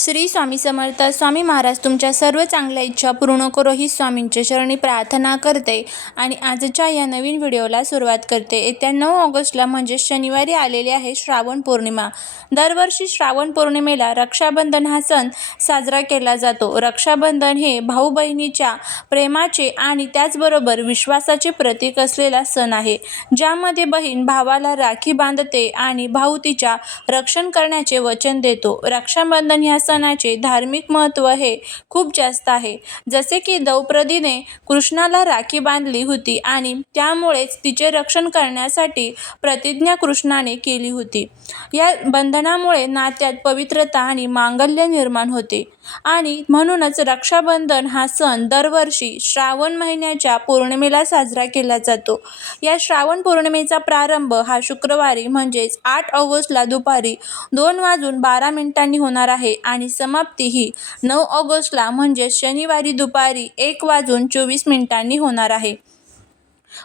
श्री स्वामी समर्थ स्वामी महाराज तुमच्या सर्व चांगल्या इच्छा पूर्ण करो ही स्वामींच्या चरणी प्रार्थना करते आणि आजच्या या नवीन व्हिडिओला सुरुवात करते. येत्या नऊ ऑगस्टला म्हणजे शनिवारी आलेली आहे श्रावण पौर्णिमा. दरवर्षी श्रावण पौर्णिमेला रक्षाबंधन हा सण साजरा केला जातो. रक्षाबंधन हे भाऊ बहिणीच्या प्रेमाचे आणि त्याचबरोबर विश्वासाचे प्रतीक असलेला सण आहे ज्यामध्ये बहीण भावाला राखी बांधते आणि भाऊ तिच्या रक्षण करण्याचे वचन देतो. रक्षाबंधन ह्या सणाचे धार्मिक महत्त्व हे खूप जास्त आहे. जसे की द्रौपदीने कृष्णाला राखी बांधली होती आणि त्यामुळेच तिचे रक्षण करण्यासाठी प्रतिज्ञा कृष्णाने केली होती. या बंधनामुळे नात्यात पवित्रता आणि मांगल्य निर्माण होते. आणि म्हणूनच रक्षाबंधन हा सण दरवर्षी श्रावण महिन्याच्या पौर्णिमेला साजरा केला जातो. या श्रावण पौर्णिमेचा प्रारंभ हा शुक्रवारी म्हणजेच आठ ऑगस्टला दुपारी दोन वाजून बारा मिनिटांनी होणार आहे आणि समाप्ती ही नऊ ऑगस्टला म्हणजे शनिवारी दुपारी एक वाजून चोवीस मिनिटांनी होणार आहे.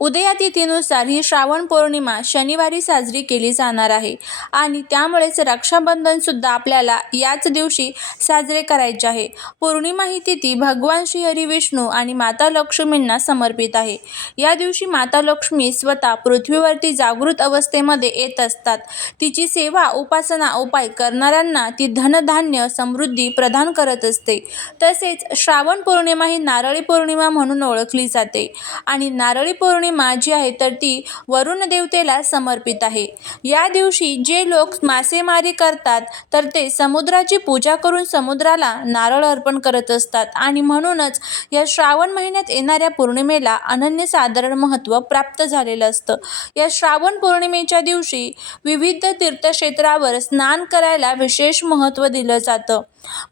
उदयातिथीनुसार ही श्रावण पौर्णिमा शनिवारी साजरी केली जाणार आहे. आणि त्यामुळेच रक्षाबंधनसुद्धा आपल्याला याच दिवशी साजरे करायचे आहे. पौर्णिमा ही तिथी भगवान श्री हरी विष्णू आणि माता लक्ष्मींना समर्पित आहे. या दिवशी माता लक्ष्मी स्वतः पृथ्वीवरती जागृत अवस्थेमध्ये येत असतात. तिची सेवा उपासना उपाय करणाऱ्यांना ती धनधान्य समृद्धी प्रदान करत असते. तसेच श्रावण पौर्णिमा ही नारळी पौर्णिमा म्हणून ओळखली जाते. आणि नारळी पौर्णिमा पौर्णिमा जी आहे तर ती वरुण देवतेला समर्पित आहे. या दिवशी जे लोक मासेमारी करतात तर ते समुद्राची पूजा करून समुद्राला नारळ अर्पण करत असतात. आणि म्हणूनच या श्रावण महिन्यात येणाऱ्या पौर्णिमेला अनन्यसाधारण महत्त्व प्राप्त झालेलं असतं. या श्रावण पौर्णिमेच्या दिवशी विविध तीर्थक्षेत्रावर स्नान करायला विशेष महत्त्व दिलं जातं.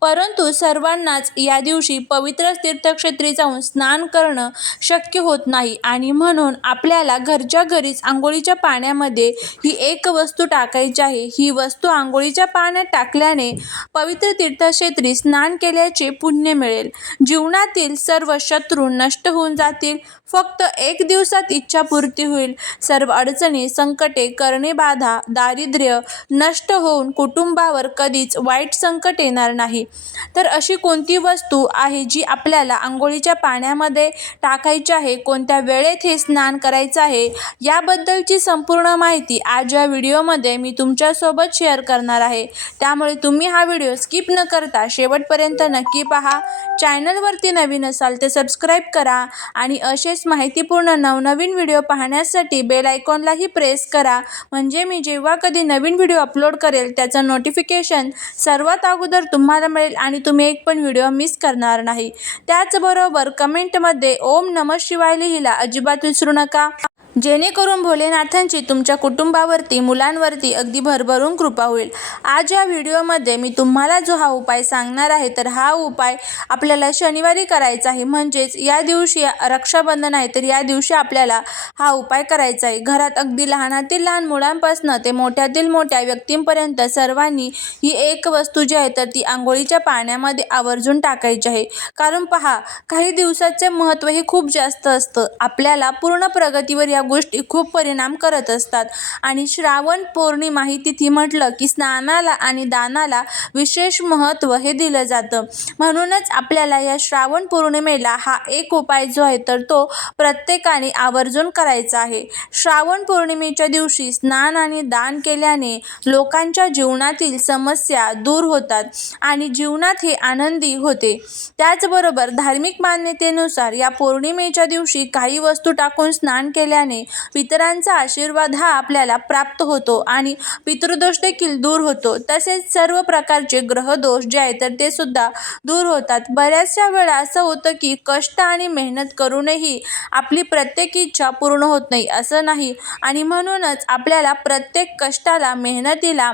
परंतु सर्वांनाच या दिवशी पवित्र तीर्थक्षेत्री जाऊन स्नान करणं शक्य होत नाही आणि म्हणून आपल्याला घरच्या घरीच आंघोळीच्या पाण्यामध्ये ही एक वस्तू टाकायची आहे. ही वस्तू आंघोळीच्या पाण्यात टाकल्याने पवित्र तीर्थक्षेत्री स्नान केल्याचे पुण्य मिळेल. जीवनातील सर्व शत्रू नष्ट होऊन जातील. फक्त एक दिवसात इच्छापूर्ती होईल. सर्व अडचणी संकटे करणे बाधा दारिद्र्य नष्ट होऊन कुटुंबावर कधीच वाईट संकट येणार नाही. तर अशी कोणती वस्तू आहे जी आपल्याला आंघोळीच्या पाण्यामध्ये टाकायची आहे? कोणत्या वेळेत हे स्नान करायचं आहे? याबद्दलची संपूर्ण माहिती आज या व्हिडिओमध्ये मी तुमच्यासोबत शेअर करणार आहे. त्यामुळे तुम्ही हा व्हिडिओ स्किप न करता शेवटपर्यंत नक्की पहा. चॅनलवरती नवीन असाल तर सबस्क्राईब करा आणि असेच माहितीपूर्ण नवनवीन व्हिडिओ पाहण्यासाठी बेल आयकॉनलाही प्रेस करा. म्हणजे मी जेव्हा कधी नवीन व्हिडिओ अपलोड करेल त्याचं नोटिफिकेशन सर्वात अगोदर तुम्हाला मिळेल आणि तुम्ही एक पण व्हिडिओ मिस करणार नाही. त्याचबरोबर कमेंटमध्ये ओम नमः शिवाय लिहिला अजिबात विसरू नका. जेणेकरून भोलेनाथांची तुमच्या कुटुंबावरती मुलांवरती अगदी भरभरून कृपा होईल. आज या व्हिडिओमध्ये मी तुम्हाला जो हा उपाय सांगणार आहे तर हा उपाय आपल्याला शनिवारी करायचा आहे म्हणजेच या दिवशी रक्षाबंधन आहे तर या दिवशी आपल्याला हा उपाय करायचा आहे घरात अगदी लहानातील लहान मुलांपासून ते मोठ्यातील मोठ्या व्यक्तींपर्यंत सर्वांनी ही एक वस्तू जी आहे तर ती आंघोळीच्या पाण्यामध्ये आवर्जून टाकायची आहे. कारण पहा काही दिवसाचे महत्त्व हे खूप जास्त असतं. आपल्याला पूर्ण प्रगतीवर या गोष्टी खूप परिणाम करत असतात. आणि श्रावण पौर्णिमा ही तिथी म्हटलं की स्नानाला आणि दानाला विशेष महत्त्व हे दिलं जातं. म्हणूनच आपल्याला या श्रावण पौर्णिमेला हा एक उपाय जो आहे तर तो प्रत्येकाने आवर्जून करायचा आहे. श्रावण पौर्णिमेच्या दिवशी स्नान आणि दान केल्याने लोकांच्या जीवनातील समस्या दूर होतात आणि जीवनात हे आनंदी होते. त्याचबरोबर धार्मिक मान्यतेनुसार या पौर्णिमेच्या दिवशी काही वस्तू टाकून स्नान केल्याने पितरांचा आशीर्वाद हा आपल्याला प्राप्त होतो आणि पितृदोष देखील दूर होतो. तसेच सर्व प्रकारचे ग्रहदोष जे आहेत तर ते सुद्धा दूर होतात. बऱ्याचशा वेळा असं होतं की कष्ट आणि मेहनत करूनही आपली प्रत्येक इच्छा पूर्ण होत नाही असं नाही. आणि म्हणूनच आपल्याला प्रत्येक कष्टाला मेहनतीला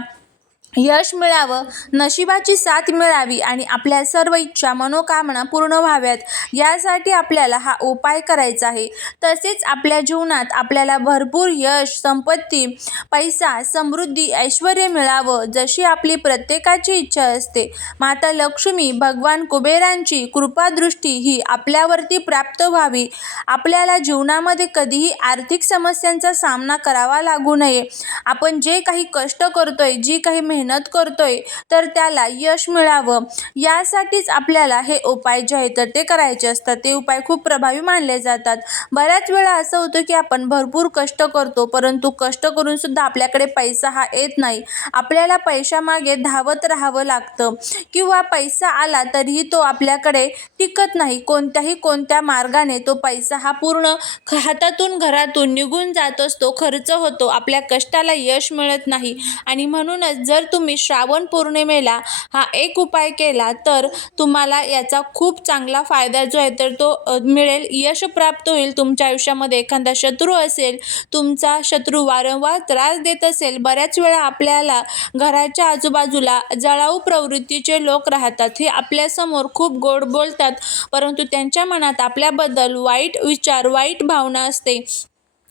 यश मिळावं नशिबाची साथ मिळावी आणि आपल्या सर्व इच्छा मनोकामना पूर्ण व्हाव्यात यासाठी आपल्याला हा उपाय करायचा आहे. तसेच आपल्या जीवनात आपल्याला भरपूर यश संपत्ती पैसा समृद्धी ऐश्वर मिळावं जशी आपली प्रत्येकाची इच्छा असते. माता लक्ष्मी भगवान कुबेरांची कृपादृष्टी ही आपल्यावरती प्राप्त व्हावी. आपल्याला जीवनामध्ये कधीही आर्थिक समस्यांचा सामना करावा लागू नये. आपण जे काही कष्ट करतोय जी काही मेहनत मेहनत करतोय तर त्याला यश मिळावं. यासाठीच आपल्याला हे उपाय जे आहेत तर ते करायचे असतात. ते उपाय खूप प्रभावी मानले जातात. बऱ्याच वेळा असं होतं की आपण भरपूर कष्ट करतो परंतु कष्ट करून सुद्धा आपल्याकडे पैसा हा येत नाही. आपल्याला पैशामागे धावत राहावं लागतं. किंवा पैसा आला तरीही तो आपल्याकडे टिकत नाही. कोणत्याही कोणत्या मार्गाने तो पैसा हा पूर्ण ख- हातातून घरातून निघून जात असतो खर्च होतो. आपल्या कष्टाला यश मिळत नाही. आणि म्हणूनच जर तुम्ही श्रावण पौर्णिमेला हा एक उपाय केला तर तुम्हाला याचा खूप चांगला फायदा जो आहे तर तो मिळेल. यश प्राप्त होईल तुमच्या आयुष्यामध्ये एखादा शत्रू असेल तुमचा शत्रू वारंवार त्रास देत असेल बऱ्याच वेळा आपल्याला घराच्या आजूबाजूला जळाऊ प्रवृत्तीचे लोक राहतात. हे आपल्यासमोर खूप गोड बोलतात परंतु त्यांच्या मनात आपल्याबद्दल वाईट विचार वाईट भावना असते.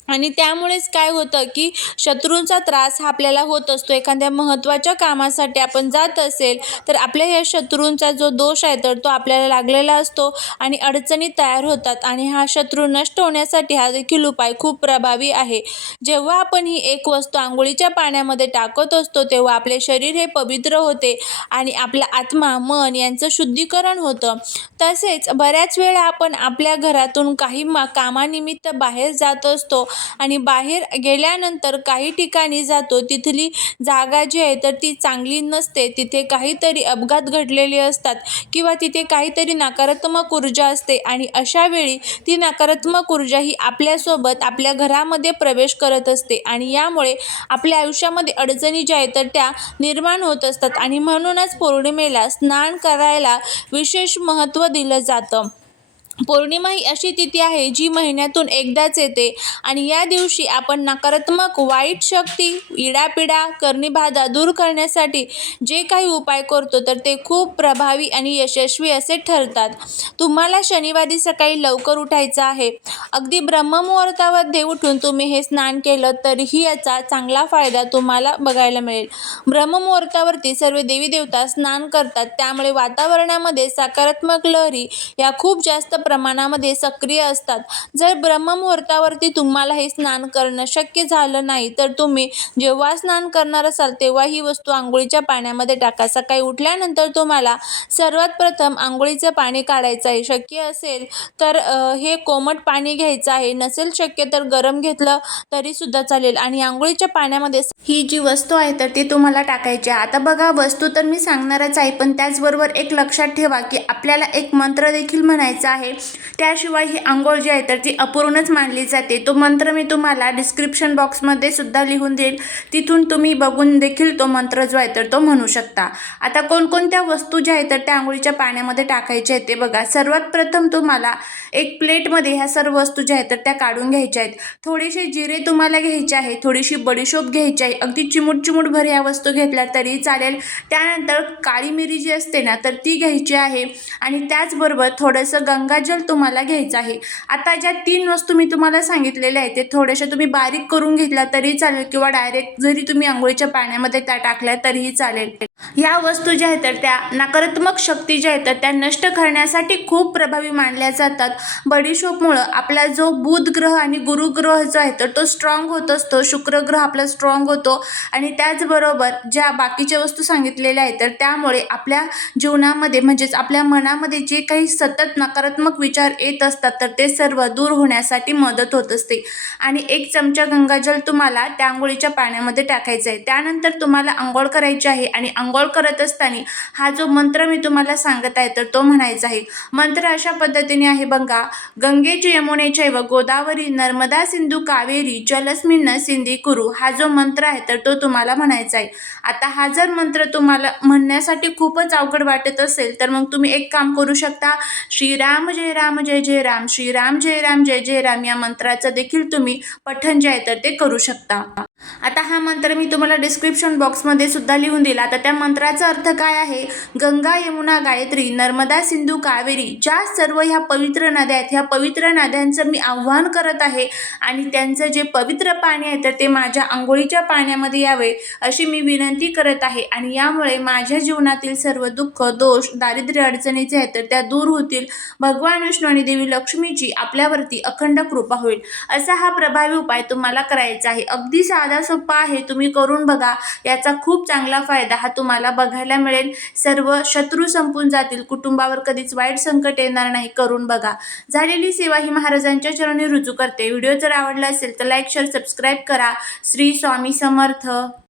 आणि त्यामुळेच काय होतं की शत्रूंचा त्रास हा आपल्याला होत असतो. एखाद्या महत्त्वाच्या कामासाठी आपण जात असेल तर आपल्या या शत्रूंचा जो दोष आहे तर तो आपल्याला लागलेला असतो आणि अडचणी तयार होतात आणि हा शत्रू नष्ट होण्यासाठी हा देखील उपाय खूप प्रभावी आहे. जेव्हा आपण ही एक वस्तू आंघोळीच्या पाण्यामध्ये टाकत असतो तेव्हा आपले शरीर हे पवित्र होते आणि आपला आत्मा मन यांचं शुद्धीकरण होतं. तसेच बऱ्याच वेळा आपण आपल्या घरातून काही मा कामानिमित्त बाहेर जात असतो आणि बाहेर गेल्यानंतर काही ठिकाणी जातो. तिथली जागा जी आहे तर ती चांगली नसते. तिथे काहीतरी अपघात घडलेले असतात किंवा तिथे काहीतरी नकारात्मक ऊर्जा असते आणि अशा वेळी ती नकारात्मक ऊर्जा ही आपल्यासोबत आपल्या घरामध्ये प्रवेश करत असते आणि यामुळे आपल्या आयुष्यामध्ये अडचणी ज्या आहेत तर त्या निर्माण होत असतात आणि म्हणूनच पौर्णिमेला स्नान करायला विशेष महत्त्व दिलं जातं. पौर्णिमा ही अशी तिथी आहे जी महिन्यातून एकदाच येते. आणि या दिवशी आपण नकारात्मक वाईट शक्ती इडापिडा करणीबाधा दूर करण्यासाठी जे काही उपाय करतो तर ते खूप प्रभावी आणि यशस्वी असे ठरतात. तुम्हाला शनिवारी सकाळी लवकर उठायचं आहे. अगदी ब्रह्ममुहूर्तामध्ये उठून तुम्ही हे स्नान केलं तरीही याचा चांगला फायदा तुम्हाला बघायला मिळेल. ब्रह्ममुहूर्तावरती सर्व देवी देवता स्नान करतात. त्यामुळे वातावरणामध्ये सकारात्मक लहरी या खूप जास्त प्रमाणामध्ये सक्रिय असतात. जर ब्रह्ममुहूर्तावरती तुम्हाला हे स्नान करणं शक्य झालं नाही तर तुम्ही जेव्हा स्नान करणार असाल तेव्हा ही वस्तू आंघोळीच्या पाण्यामध्ये टाका. सकाळी उठल्यानंतर तुम्हाला सर्वात प्रथम आंघोळीचं पाणी काढायचं आहे. शक्य असेल तर हे कोमट पाणी घ्यायचं आहे. नसेल शक्य तर गरम घेतलं तरीसुद्धा चालेल. आणि आंघोळीच्या पाण्यामध्ये ही जी वस्तू आहे तर ती तुम्हाला टाकायची आहे. आता बघा वस्तू तर मी सांगणारच आहे पण त्याचबरोबर एक लक्षात ठेवा की आपल्याला एक मंत्र देखील म्हणायचा आहे. त्याशिवाय ही आंघोळ जी आहे तर ती अपूर्णच मानली जाते. तो मंत्र मी तुम्हाला डिस्क्रिप्शन बॉक्समध्ये सुद्धा लिहून देईल. तिथून तुम्ही बघून देखील तो मंत्र जो आहे तर तो म्हणू शकता. आता कोणकोणत्या वस्तू ज्या आहेत तर त्या आंघोळीच्या पाण्यामध्ये टाकायच्या आहेत ते बघा. सर्वात प्रथम तुम्हाला एक प्लेटमध्ये ह्या सर्व वस्तू ज्या आहेत तर त्या काढून घ्यायच्या आहेत. थोडेसे जिरे तुम्हाला घ्यायचे आहे थोडीशी बडीशोप घ्यायची आहे अगदी चिमूट चिमूटभर ह्या वस्तू घेतल्या तरी चालेल. त्यानंतर काळी मिरी जी असते ना तर ती घ्यायची आहे. आणि त्याचबरोबर थोडंसं गंगाजल तुम्हाला घ्यायचं आहे. आता ज्या तीन वस्तू मी तुम्हाला सांगितलेल्या आहेत ते थोड्याशा तुम्ही बारीक करून घेतल्या तरी चालेल किंवा डायरेक्ट जरी तुम्ही आंघोळीच्या पाण्यामध्ये त्या टाकल्या तरीही चालेल. या वस्तू ज्या आहेत तर त्या नकारात्मक शक्ती ज्या आहेत तर त्या नष्ट करण्यासाठी खूप प्रभावी मानल्या जातात. बडीशोपमुळं आपला जो बुध ग्रह आणि गुरुग्रह जो आहे तर तो स्ट्रॉंग होत असतो. शुक्रग्रह आपला स्ट्रॉंग होतो. आणि त्याचबरोबर ज्या बाकीच्या वस्तू सांगितलेल्या आहेत तर त्यामुळे आपल्या जीवनामध्ये म्हणजेच आपल्या मनामध्ये जे काही सतत नकारात्मक विचार येत असतात तर ते सर्व दूर होण्यासाठी मदत होत असते. आणि एक चमचा गंगाजल तुम्हाला त्या आंघोळीच्या पाण्यामध्ये टाकायचं आहे. त्यानंतर तुम्हाला आंघोळ करायची आहे आणि आंघोळ करत असताना हा जो मंत्र मी तुम्हाला सांगत आहे तर तो म्हणायचा आहे मंत्र अशा पद्धतीने आहे बघा गंगेची यमुनेच्या व गोदावरी नर्मदा सिंधू कावेरी जलस्मिन्न सिंधी कुरु हा जो मंत्र आहे तर तो तुम्हाला म्हणायचा आहे. आता हा जर मंत्र तुम्हाला म्हणण्यासाठी खूपच अवघड वाटत असेल तर मग तुम्ही एक काम करू शकता. श्रीराम जय राम जय जय राम श्रीराम जय राम जय जय राम या मंत्राचं देखील तुम्ही पठण जे आहे तर ते करू शकता. आता हा मंत्र मी तुम्हाला डिस्क्रिप्शन बॉक्समध्ये सुद्धा लिहून दिला आता त्या मंत्राचा अर्थ काय आहे? गंगा यमुना गायत्री नर्मदा सिंधू कावेरी ज्या सर्व ह्या पवित्र नद्या आहेत ह्या पवित्र नद्यांचं मी आव्हान करत आहे आणि त्यांचं जे पवित्र पाणी आहे तर ते माझ्या आंघोळीच्या पाण्यामध्ये यावे अशी मी विनंती करत आहे. आणि यामुळे माझ्या जीवनातील सर्व दुःख दोष दारिद्र्य अडचणीचे आहेत तर त्या दूर होतील. भगवान विष्णू आणि देवी लक्ष्मीची आपल्यावरती अखंड कृपा होईल. असा हा प्रभावी उपाय तुम्हाला करायचा आहे. अगदी साधा साधा सोपा आहे. तुम्ही करून बघा. याचा खूप चांगला फायदा हा तुम्हाला बघायला मिळेल. सर्व शत्रू संपून जातील. कुटुंबावर कधीच वाईट संकट येणार नाही. करून बघा. झालेली सेवा ही महाराजांच्या चरणी रुजू करते. व्हिडिओ जर आवडला असेल तर लाईक शेअर सबस्क्राईब करा. श्री स्वामी समर्थ.